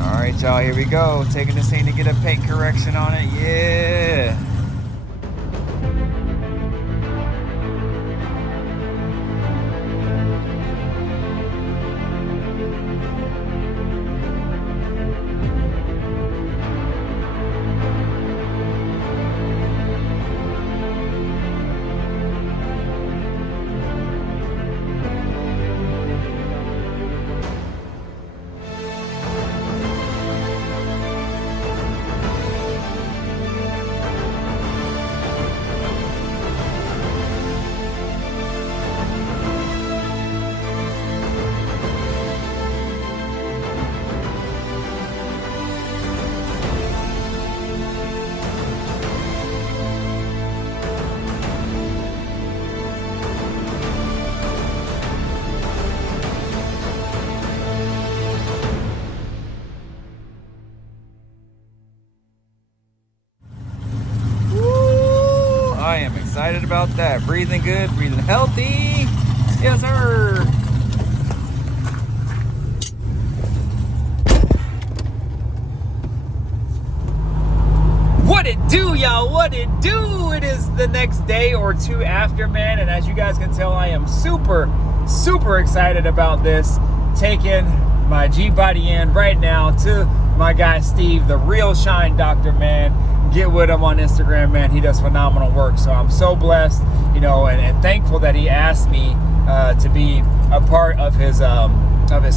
All right, y'all, here we go. Taking this thing to get a paint correction on it. Yeah. I am excited about that. Breathing good, breathing healthy. Yes, sir. What it do, y'all? What it do? It is the next day or two after, man. And as you guys can tell, I am super, super excited about this. Taking my G-Body in right now to my guy, Steve, the real shine doctor, man. Get with him on Instagram, man. He does phenomenal work. So I'm so blessed, you know, and thankful that he asked me to be a part of his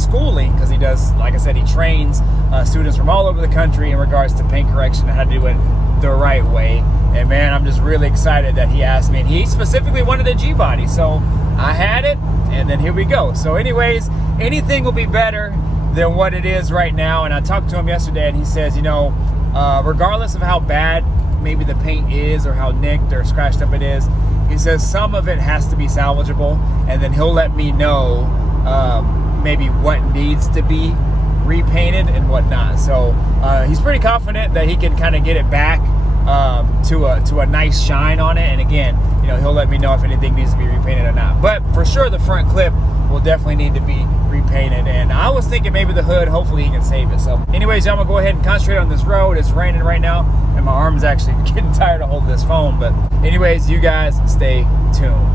schooling, because he does, like I said, he trains students from all over the country in regards to paint correction and how to do it the right way. And man, I'm just really excited that he asked me, and he specifically wanted a G-Body, so I had it, and then here we go. So anyways, anything will be better than what it is right now. And I talked to him yesterday, and he says, you know, regardless of how bad maybe the paint is or how nicked or scratched up it is, he says some of it has to be salvageable, and then he'll let me know maybe what needs to be repainted and what not. So he's pretty confident that he can kind of get it back to a nice shine on it. And again, you know, he'll let me know if anything needs to be repainted or not. But for sure, the front clip will definitely need to be repainted. And I was thinking maybe the hood, hopefully he can save it. So anyways, I'm gonna go ahead and concentrate on this road. It's raining right now, and my arm's actually getting tired of holding this phone. But anyways, you guys stay tuned.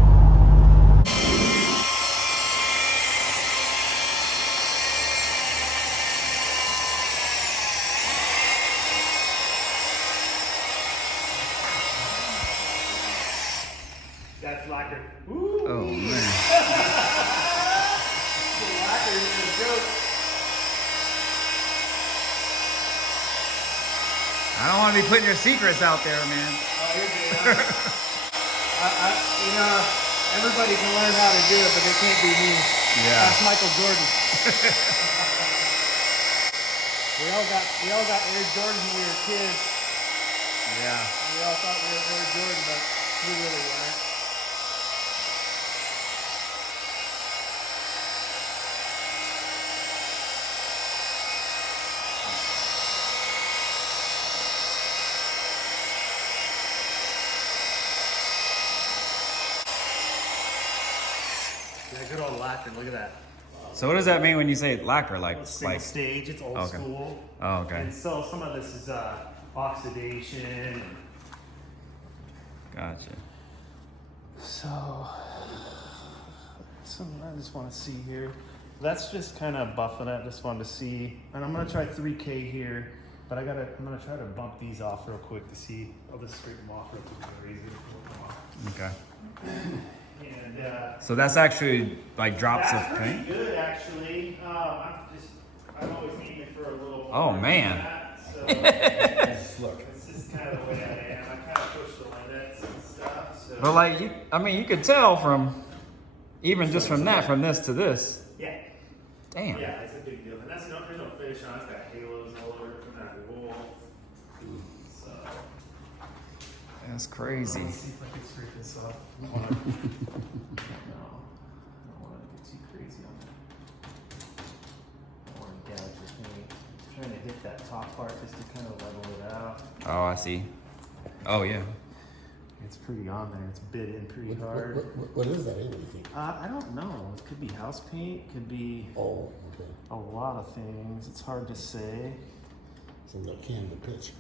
That's lacquer. Oh man. Lacquer is a joke. I don't want to be putting your secrets out there, man. Oh, you're good. You know, everybody can learn how to do it, but they can't be me. Yeah. That's Michael Jordan. we all got Air Jordan when we were kids. Yeah. We all thought we were Air Jordan, but we really weren't. Yeah, good old lacquer. Look at that. So what does that mean when you say lacquer? Like Single stage. It's old Okay. school. Oh, okay. And so some of this is oxidation. Gotcha. So I just want to see here. That's just kind of buffing it. Just wanted to see, and I'm gonna try 3K here, but I'm gonna try to bump these off real quick to see. I'll just straighten them off real quick. Very easy. Okay. And So that's actually like drops that's of pretty paint? good, actually. I'm always needing it for a little. Oh, more man. than that, so Look. it's just kind of the way I am. I kind of push the limits and stuff. So. But like, you could tell from, even just from that, from this to this. Yeah. Damn. Yeah, it's a big deal. And there's no finish on it. It's got halos all over it from that wool. So. That's crazy. Let's see if I can straighten this off. I don't want to get too crazy on that. I don't want to gouge your paint. I'm trying to hit that top part just to kind of level it out. Oh, I see. Oh, yeah. It's pretty on there. It's bit in pretty hard. What is that anyway, you think? I don't know. It could be house paint. It could be. Oh, Okay. A lot of things. It's hard to say. So that can be pitch.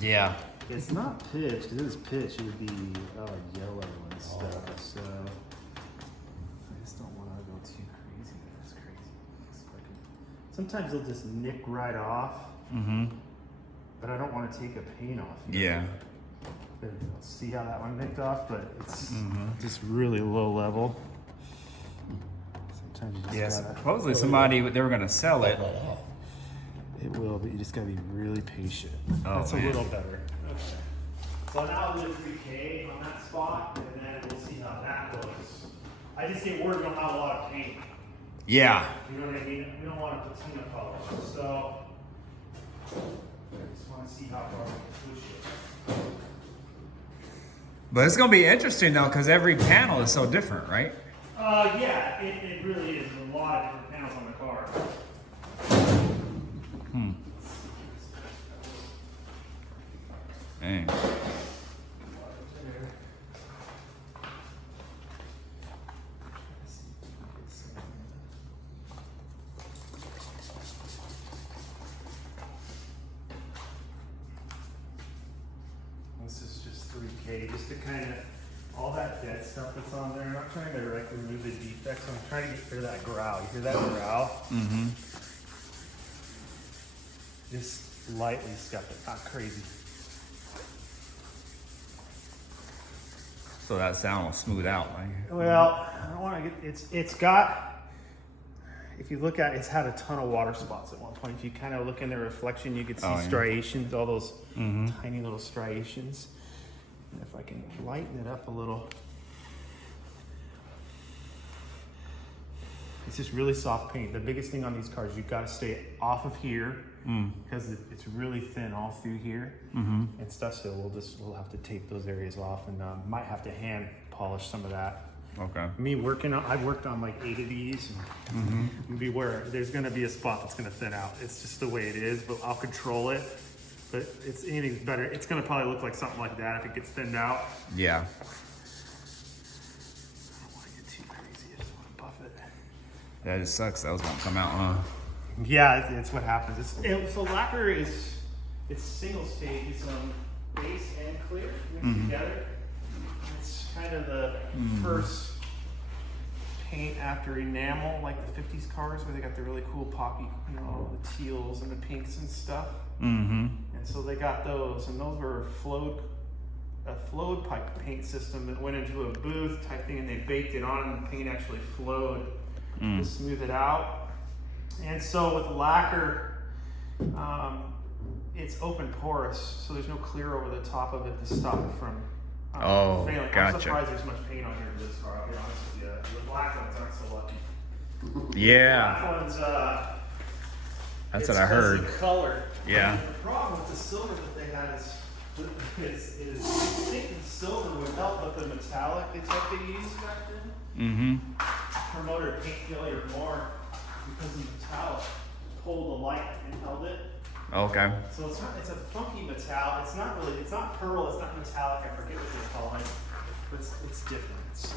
Yeah. It's not pitch. If it is pitch, it would be yellow and stuff. So I just don't want to go too crazy. That's crazy. Sometimes they'll just nick right off. Mm-hmm. But I don't want to take a paint off. Yeah. See how that one nicked off, but it's just really low level. Sometimes you just gotta, supposedly somebody, they were going to sell it. it will, but you just gotta be really patient. Oh, That's man. a little better. Okay. So now we'll do 3K on that spot, and then we'll see how that looks. I just get worried on how a lot of paint. Yeah. You know what I mean? We don't want to patina color, so I just want to see how far we can push it. But it's going to be interesting, though, because every panel is so different, right? Yeah, it really is a lot of different panels on the car. Dang. This is just 3K, just to kind of, all that dead stuff that's on there. I'm not trying to like remove the defects. I'm trying to get rid of that growl. You hear that growl? Mm-hmm. Just lightly scuff it, not crazy. So that sound will smooth out, right? Well, I don't want to get, it's got, if you look at it, it's had a ton of water spots at one point. If you kind of look in the reflection, you could see striations, all those tiny little striations. And if I can lighten it up a little. It's just really soft paint. The biggest thing on these cars, you've got to stay off of here because it's really thin all through here and stuff. So we'll have to tape those areas off and might have to hand polish some of that. Okay. I've worked on like 8 of these. And beware, there's going to be a spot that's going to thin out. It's just the way it is, but I'll control it. But it's anything's better. It's going to probably look like something like that if it gets thinned out. Yeah. I don't want to get too crazy. I just want to buff it. That just sucks. Those won't come out, huh? Yeah, it's what happens. So lacquer it's single stage. It's base and clear mixed together. It's kind of the first paint after enamel, like the 50s cars where they got the really cool poppy, the teals and the pinks and stuff. And so they got those, and those were a flowed pipe paint system that went into a booth type thing, and they baked it on, and the paint actually flowed to smooth it out. And so with lacquer, it's open porous, so there's no clear over the top of it to stop it from failing. Gotcha. I'm surprised there's much paint on here for this car, I'll be honest with you. The black ones aren't so lucky. Yeah. Black ones, That's it's what I heard. The color. Yeah. The problem with the silver that they had is I think the silver would help, but the metallic type they used back then promoted paint failure more because the metallic pulled the light and held it. Okay. So it's a funky metallic. It's not pearl, it's not metallic, I forget what they call it. But it's different. So.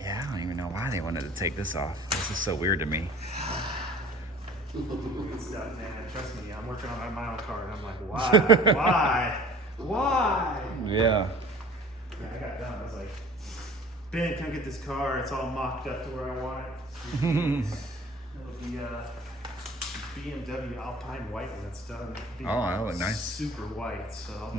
Yeah, I don't even know why they wanted to take this off. This is so weird to me. Good stuff, man. Trust me, I'm working on my own car and I'm like, why? Yeah. Yeah, I got done. I was like, Ben, come get this car. It's all mocked up to where I want it. It'll be BMW Alpine white when it's done. It'll be that'll look nice. Super white, so.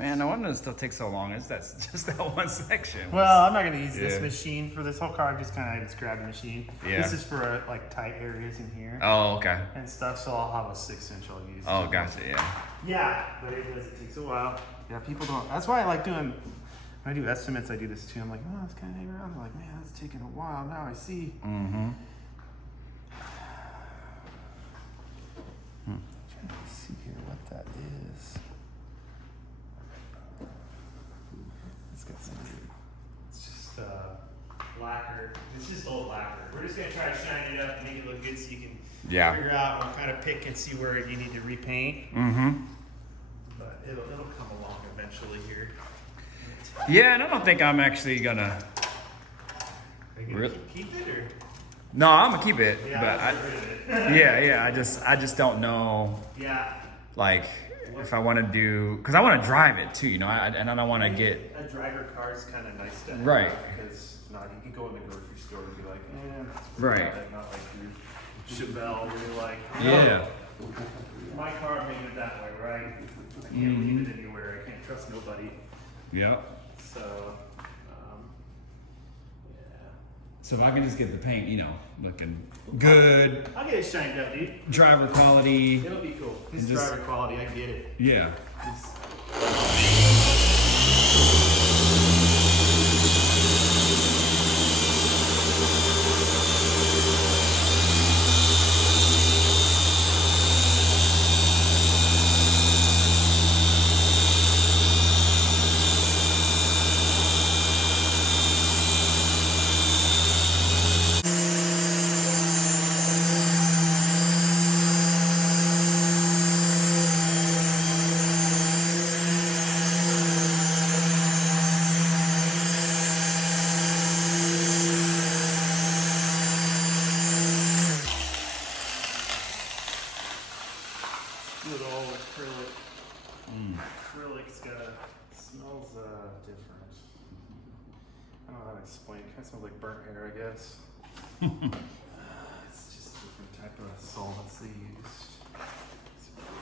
Man, no wonder it still takes so long. That's just that one section. Well, I'm not gonna use this Yeah. machine for this whole car. I'm just kind of just grab the machine. Yeah. This is for like tight areas in here Oh, okay. and stuff. So I'll have a 6-inch I'll use. Oh, gotcha. Yeah. Yeah, but it takes a while. Yeah, people don't. That's why I like doing. When I do estimates, I do this too. I'm like, oh, it's kind of hanging around. I'm like, man, that's taking a while. Now I see. Mm-hmm. Trying to see here what that is. It's got some. It's just lacquer. It's just old lacquer. We're just gonna try to shine it up and make it look good, so you can figure out and kind of pick and see where you need to repaint. Mm-hmm. But it'll come along eventually here. Yeah, and I don't think I'm actually gonna. Are you gonna keep it or? No, I'm gonna keep it. Yeah, but I'll get rid of it. yeah. I just don't know. Yeah. Like, if I want to do, because I want to drive it too, you know, and I don't want to get. A driver car is kind of nice to have. Right. Because if not, you can go in the grocery store and be like, Right. Not like your Chevelle, where you're like, Yeah. my car made it that way, right? I can't leave it anywhere. I can't trust nobody. Yep. So, yeah. So if I can just get the paint, you know, looking good, I'll get it shined up, dude. driver quality. It'll be cool. It's Just- driver quality. I get it. Yeah. It's- With all acrylic. Acrylic's smells different. I don't know how to explain. It kind of smells like burnt hair, I guess. It's just a different type of solvents they used.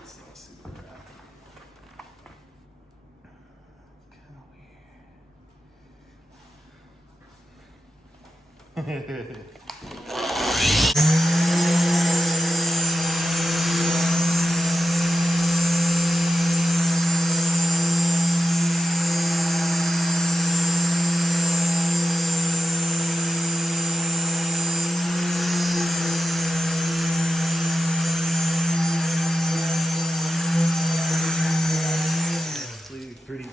It's not super bad. Kind of weird.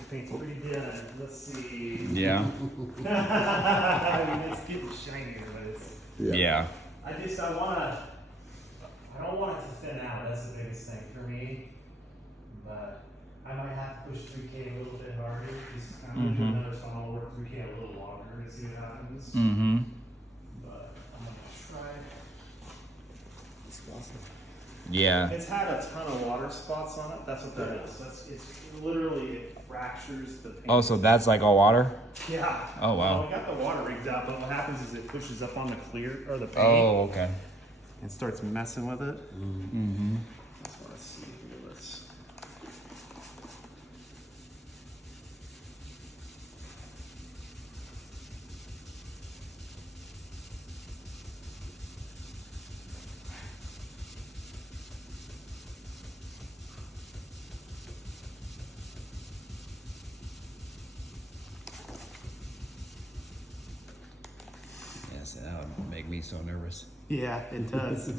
Paint's pretty done. Let's see. Yeah. I mean, it's getting shinier, but it's. Yeah. I don't want it to thin out. That's the biggest thing for me. But I might have to push 3K a little bit harder. Just I'm gonna do another song. I'll work 3K a little longer and see what happens. Mm-hmm. But I'm gonna try. It's awesome. Yeah. It's had a ton of water spots on it. That's what that is. It's literally, it fractures the paint. Oh, so that's like all water? Yeah. Oh, wow. Well, we got the water rigged up, but what happens is it pushes up on the clear or the paint Oh, okay. and starts messing with it. Mm-hmm. That's what I see here. Let's. Yes, that would make me so nervous. Yeah, it does.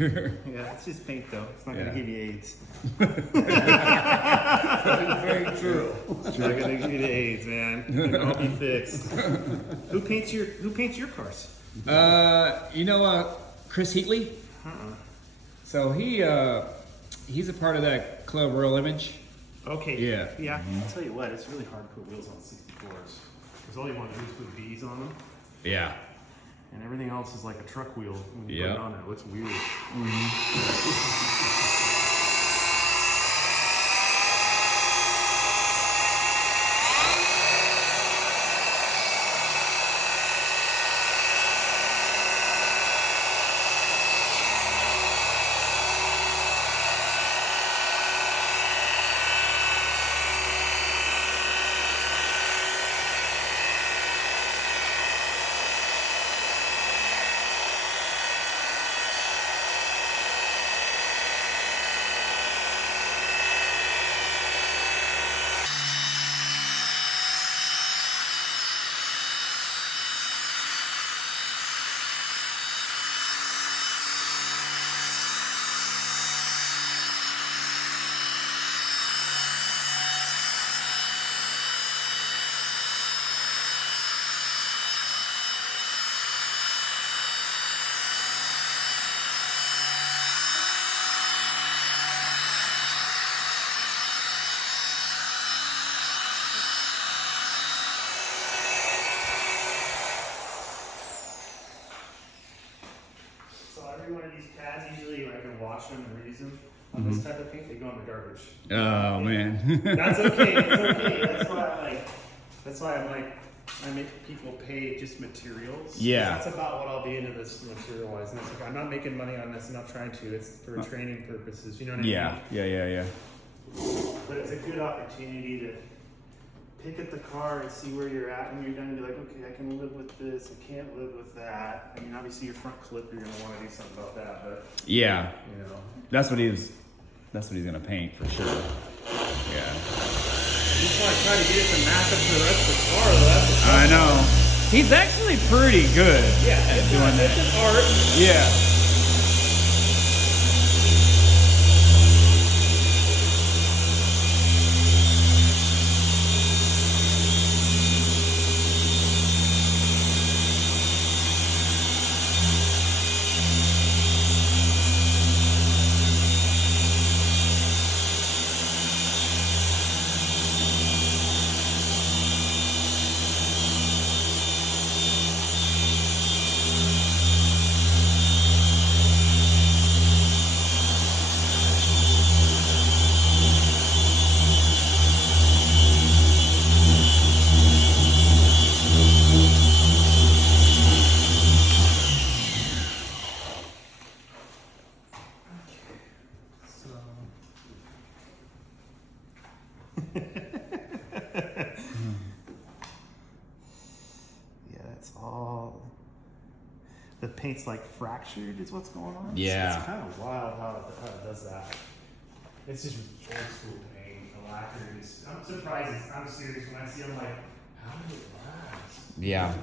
Yeah, it's just paint though. It's not Yeah. gonna give you AIDS. Very true. It's not gonna give you the AIDS, man. It'll all be fixed. Who paints your cars? You know, Chris Heatley? So he's a part of that club Royal Image. Okay. Yeah. Yeah. I'll tell you what, it's really hard to put wheels on 64s. Because all you want to do is put B's on them. Yeah. And everything else is like a truck wheel when you Yeah. put it on there. It looks weird. wash them and reuse them. On this type of paint, they go in the garbage. Oh man. That's okay. It's okay. That's why I'm like, I make people pay just materials. Yeah. That's about what I'll be into this material-wise. And it's like, I'm not making money on this, and not trying to. It's for training purposes. You know what I mean? Yeah. But it's a good opportunity to pick at the car and see where you're at when you're done and be like, okay, I can live with this, I can't live with that. I mean, obviously your front clip, you're gonna want to do something about that, but Yeah. you know. That's what he's gonna paint for sure. Yeah. You just want to try to get it to match up to the rest of the car, though. That's the I know. He's actually pretty good at doing that. It's an art. Yeah. Yeah, it's all. The paint's like fractured, is what's going on. Yeah. It's kind of wild how it does that. It's just old school paint. The lacquer is. I'm surprised. I'm serious when I see. I'm like, how did it last? Yeah.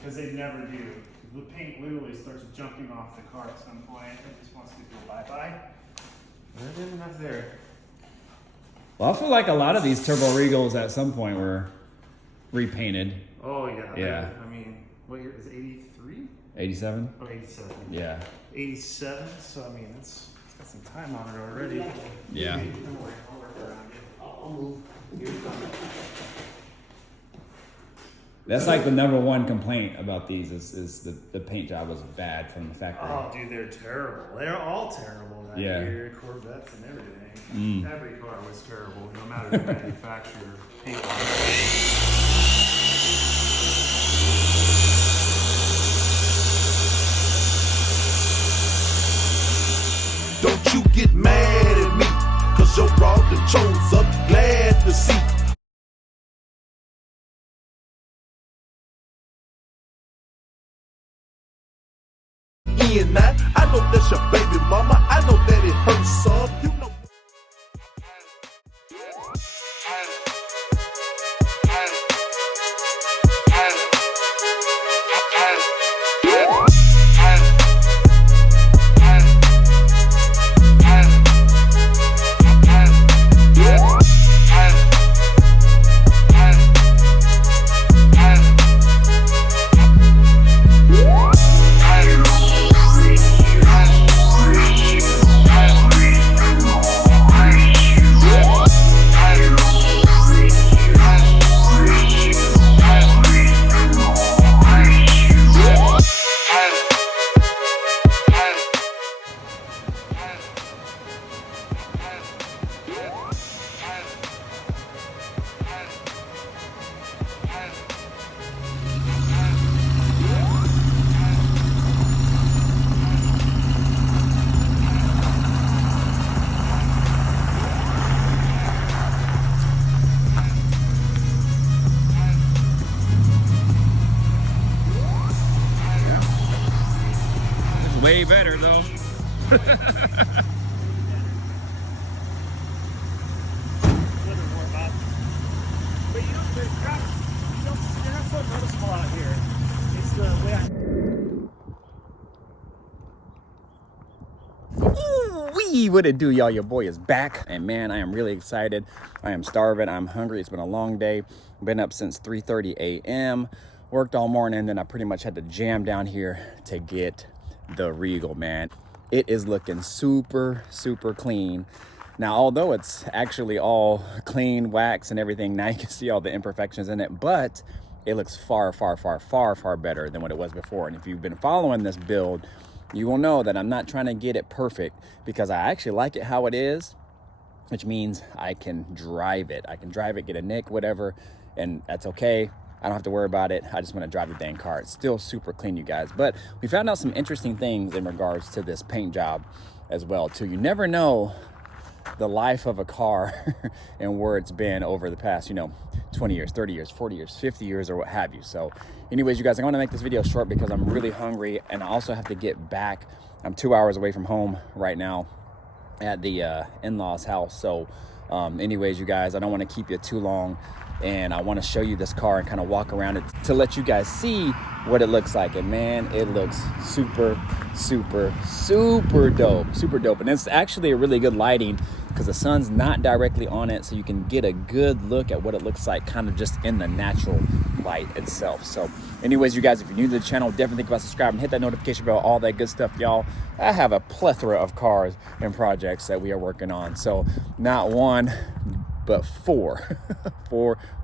Because they never do. The paint literally starts jumping off the car at some point. It just wants to go bye-bye. There isn't enough there. Well, I feel like a lot of these Turbo Regals at some point were repainted. Oh, yeah. Yeah. I mean, what year is it? 83? 87? Oh, 87. Yeah. 87, so I mean, it's got some time on it already. Yeah. Don't worry, I'll work around it. I'll move. You're fine. That's like the number one complaint about these is the paint job was bad from the factory. Oh, dude, they're terrible. They're all terrible that Yeah. year. Corvettes and everything. Every car was terrible, no matter the manufacturer. Paint Don't you get mad at me, cause your broad done chose up, glad to see. In that, I know that's your baby mama, I know that it hurts some, you know. Way better though. But you don't, they're not so noticeable out here. It's the way Wee, what it do, y'all? Your boy is back, and man, I am really excited. I am starving. I'm hungry. It's been a long day. Been up since 3:30 a.m. Worked all morning, then I pretty much had to jam down here to get the Regal, man. It is looking super clean. Now, although it's actually all clean, wax and everything, now you can see all the imperfections in it, but it looks far better than what it was before. And if you've been following this build, you will know that I'm not trying to get it perfect, because I actually like it how it is, which means I can drive it. I can drive it, get a nick, whatever, and that's okay. I don't have to worry about it. I just want to drive the dang car. It's still super clean, you guys. But we found out some interesting things in regards to this paint job as well, too. You never know the life of a car and where it's been over the past, 20 years, 30 years, 40 years, 50 years, or what have you. So anyways, you guys, I want to make this video short because I'm really hungry, and I also have to get back. I'm 2 hours away from home right now at the in-laws house. So anyways, you guys, I don't want to keep you too long, and I want to show you this car and kind of walk around it to let you guys see what it looks like. And man, it looks super, super, super dope, super dope. And it's actually a really good lighting because the sun's not directly on it, so you can get a good look at what it looks like kind of just in the natural light itself. So anyways, you guys, if you're new to the channel, definitely think about subscribing, hit that notification bell, all that good stuff, y'all. I have a plethora of cars and projects that we are working on. So not one, but four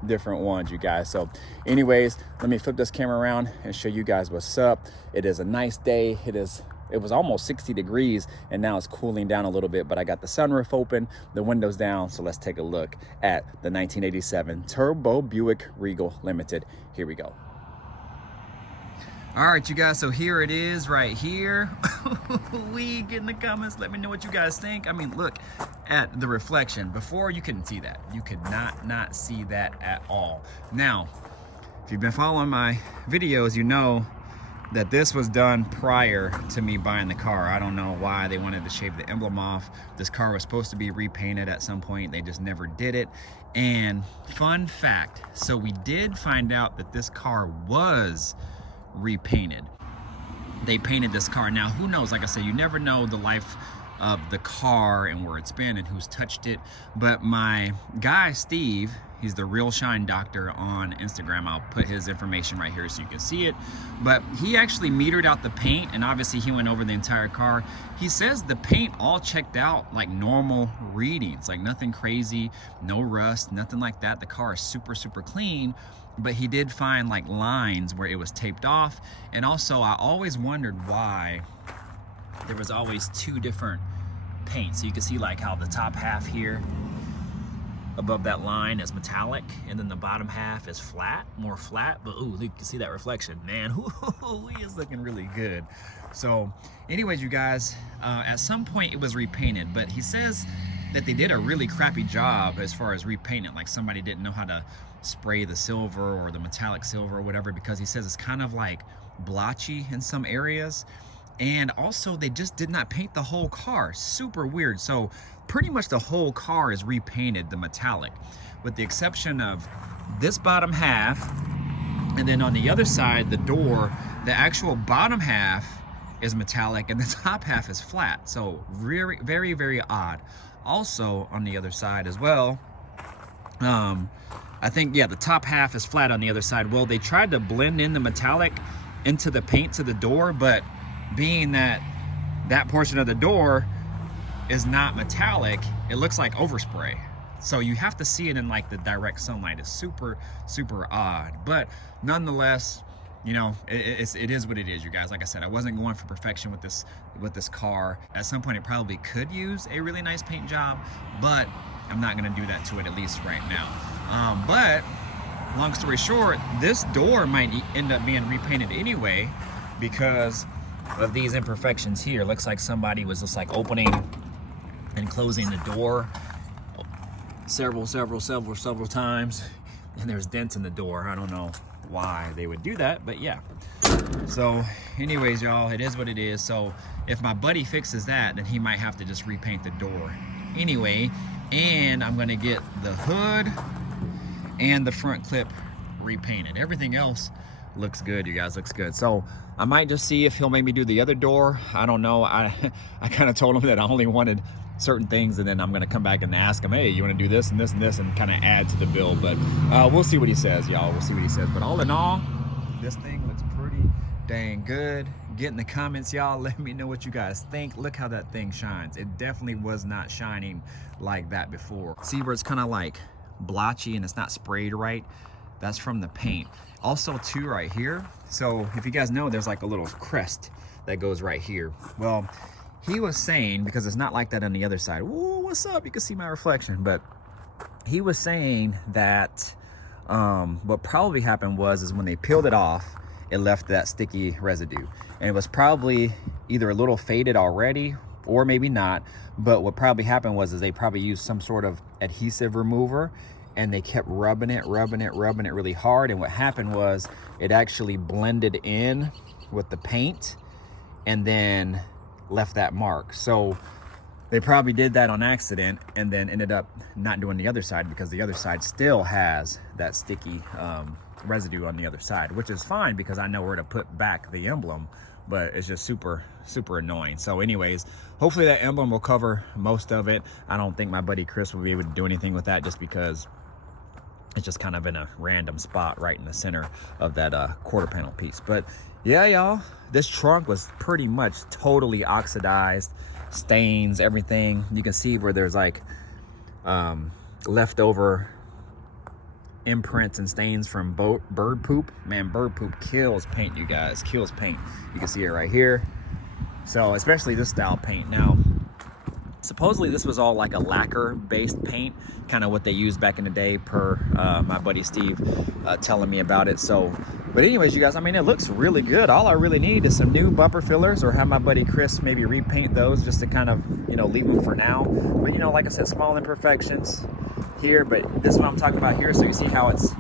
different ones, you guys. So anyways, let me flip this camera around and show you guys what's up. It is a nice day. It was almost 60 degrees, and now it's cooling down a little bit, but I got the sunroof open, the windows down. So let's take a look at the 1987 Turbo Buick Regal Limited. Here we go. All right, you guys, so here it is right here. We get in the comments, let me know what you guys think. I mean, look at the reflection. Before, you couldn't see that. You could not see that at all. Now, if you've been following my videos, you know that this was done prior to me buying the car. I don't know why they wanted to shave the emblem off. This car was supposed to be repainted at some point. They just never did it. And fun fact, so we did find out that this car was repainted. They painted this car. Now, who knows? Like I said, you never know the life of the car and where it's been and who's touched it. But my guy, Steve, he's the Real Shine Doctor on Instagram. I'll put his information right here so you can see it. But he actually metered out the paint, and obviously he went over the entire car. He says the paint all checked out like normal readings, like nothing crazy, no rust, nothing like that. The car is super, super clean. But he did find like lines where it was taped off. And also, I always wondered why there was always two different paints. So you can see like how the top half here above that line is metallic, and then the bottom half is flat, more flat. But ooh, you can see that reflection, man. He is looking really good. So anyways, you guys, at some point it was repainted, but he says that they did a really crappy job as far as repainting. Like somebody didn't know how to spray the silver or the metallic silver or whatever, because he says it's kind of like blotchy in some areas. And also they just did not paint the whole car. Super weird. So pretty much the whole car is repainted, the metallic, with the exception of this bottom half. And then on the other side, the door, the actual bottom half is metallic and the top half is flat. So very, very, very odd. Also on the other side as well, I think, yeah, the top half is flat on the other side. Well, they tried to blend in the metallic into the paint to the door, but being that that portion of the door is not metallic, it looks like overspray. So you have to see it in like the direct sunlight. It's super, super odd. But nonetheless, you know, it is what it is, you guys. Like I said, I wasn't going for perfection with this car. At some point, it probably could use a really nice paint job, but I'm not gonna do that to it, at least right now. But long story short, this door might end up being repainted anyway because of these imperfections here. Looks like somebody was just like opening and closing the door several times, and there's dents in the door. I don't know why they would do that, but yeah. So anyways, y'all, it is what it is. So if my buddy fixes that, then he might have to just repaint the door anyway. And I'm gonna get the hood and the front clip repainted. Everything else looks good, you guys, looks good. So I might just see if he'll make me do the other door. I don't know. I kind of told him that I only wanted certain things, and then I'm gonna come back and ask him, hey, you wanna do this and this and this, and kind of add to the bill. But we'll see what he says, y'all. We'll see what he says. But all in all, this thing looks pretty dang good. Get in the comments, y'all. Let me know what you guys think. Look how that thing shines. It definitely was not shining like that before. See where it's kind of like blotchy and it's not sprayed right? That's from the paint. Also too, right here, so if you guys know, there's like a little crest that goes right here. Well, he was saying, because it's not like that on the other side. Whoa, what's up? You can see my reflection. But he was saying that what probably happened is when they peeled it off, it left that sticky residue. And it was probably either a little faded already or maybe not. But what probably happened is they probably used some sort of adhesive remover, and they kept rubbing it really hard. And what happened was it actually blended in with the paint and then left that mark. So they probably did that on accident and then ended up not doing the other side, because the other side still has that sticky residue on the other side, which is fine because I know where to put back the emblem, but it's just super annoying. So anyways, hopefully that emblem will cover most of it. I don't think my buddy Chris will be able to do anything with that, just because it's just kind of in a random spot right in the center of that quarter panel piece. But yeah, y'all, this trunk was pretty much totally oxidized, stains, everything. You can see where there's like leftover imprints and stains from bird poop. Man, bird poop kills paint, you guys, kills paint. You can see it right here. So especially this style paint. Now, supposedly this was all like a lacquer based paint, kind of what they used back in the day, per my buddy Steve telling me about it. So, but anyways, you guys, I mean, it looks really good. All I really need is some new bumper fillers, or have my buddy Chris maybe repaint those just to kind of, you know, leave them for now. But you know, like I said, small imperfections here, but this is what I'm talking about here. So you see how it's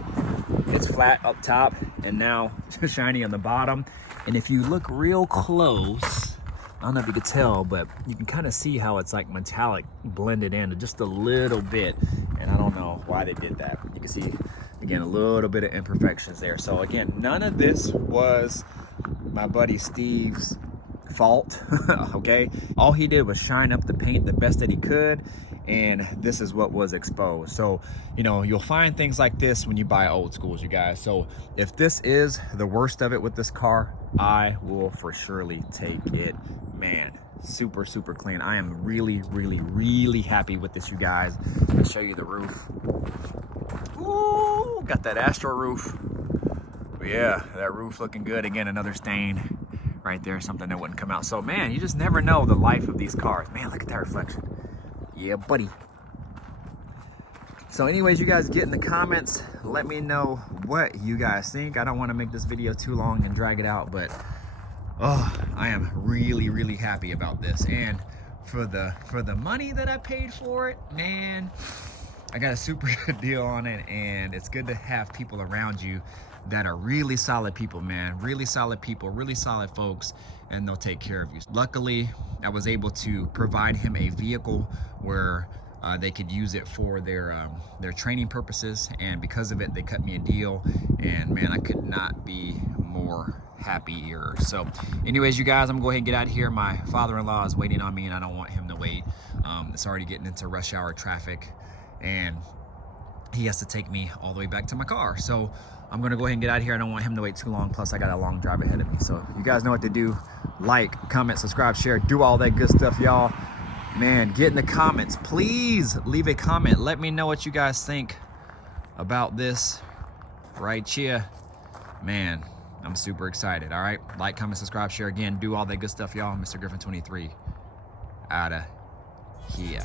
flat up top and now shiny on the bottom. And if you look real close, I don't know if you could tell, but you can kind of see how it's like metallic blended in just a little bit. And I don't know why they did that. You can see, again, a little bit of imperfections there. So again, none of this was my buddy Steve's fault, okay? All he did was shine up the paint the best that he could, and this is what was exposed. So, you know, you'll find things like this when you buy old schools, you guys. So if this is the worst of it with this car, I will for surely take it. Man, super clean. I am really happy with this, you guys. Let me show you the roof. Ooh, got that Astro roof. But yeah, that roof looking good. Again, another stain right there, something that wouldn't come out. So man, you just never know the life of these cars. Man, look at that reflection. Yeah, buddy. So anyways, you guys, get in the comments, let me know what you guys think. I don't want to make this video too long and drag it out, but oh, I am really happy about this. And for the money that I paid for it, man, I got a super good deal on it. And it's good to have people around you that are really solid people, man. Really solid people, really solid folks, and they'll take care of you. Luckily, I was able to provide him a vehicle where they could use it for their training purposes, and because of it, they cut me a deal. And man, I could not be more happier. So anyways, you guys, I'm gonna go ahead and get out of here. My father-in-law is waiting on me, and I don't want him to wait. It's already getting into rush hour traffic, and he has to take me all the way back to my car. So I'm gonna go ahead and get out of here. I don't want him to wait too long. Plus I got a long drive ahead of me. So you guys know what to do. Like, comment, subscribe, share, do all that good stuff, y'all. Man, get in the comments. Please leave a comment. Let me know what you guys think about this right here. Man, I'm super excited. All right, like, comment, subscribe, share. Again, do all that good stuff, y'all. Mr. Griffin 23 outta here.